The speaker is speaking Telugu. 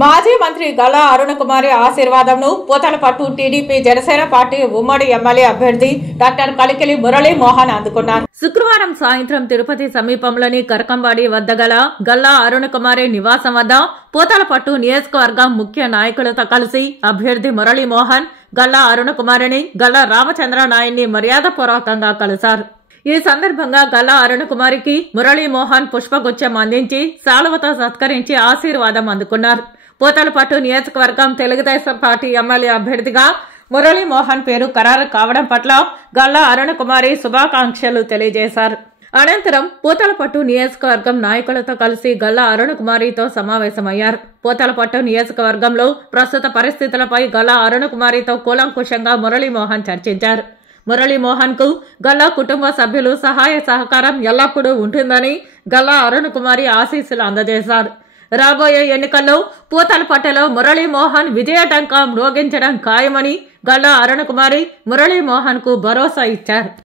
మాజీ మంత్రి గల్లా అరుణకుమారి ఆశీర్వాదంను పోతలపట్టు టీడీపీ జనసేన పార్టీ ఉమ్మడి ఎమ్మెల్యే అభ్యర్థి డాక్టర్ కలికిలి మురళీ మోహన్ అందుకున్నారు. శుక్రవారం సాయంత్రం తిరుపతి సమీపంలోని కరకంబాడి వద్ద గల గల్లా అరుణకుమారి నివాసం వద్ద పోతలపట్టు నియోజకవర్గం ముఖ్య నాయకులతో కలిసి అభ్యర్థి మురళీ మోహన్ గల్లా అరుణకుమారిని గల్లా రామచంద్ర నాయుడిని మర్యాదపూర్వకంగా కలిశారు. ఈ సందర్భంగా గల్లా అరుణకుమారికి మురళీ మోహన్ పుష్పగుచ్చం అందించి శాలువతో సత్కరించి ఆశీర్వాదం అందుకున్నారు. పోతలపట్టు నియోజకవర్గం తెలుగుదేశం పార్టీ ఎమ్మెల్యే అభ్యర్థిగా మురళీ మోహన్ పేరు ఖరారు కావడం పట్ల గల్లా అరుణకుమారి శుభాకాంక్షలు తెలియజేశారు. అనంతరం పోతలపట్టు నియోజకవర్గం నాయకులతో కలిసి గల్లా అరుణకుమారితో సమావేశమయ్యారు. పోతలపట్టు నియోజకవర్గంలో ప్రస్తుత పరిస్థితులపై గల్లా అరుణకుమారితో కూలంకుషంగా మురళీ మోహన్ చర్చించారు. మురళీ మోహన్ కు గల్లా కుటుంబ సభ్యులు సహాయ సహకారం ఎల్లప్పుడూ ఉంటుందని గల్లా అరుణకుమారి ఆశీస్సులు అందజేశారు. రాబోయే ఎన్నికల్లో పోతలపట్టులో మురళీ మోహన్ విజయటంకా మ్రోగించడం ఖాయమని గల్లా అరుణకుమారి మురళీ మోహన్ కు భరోసా ఇచ్చారు.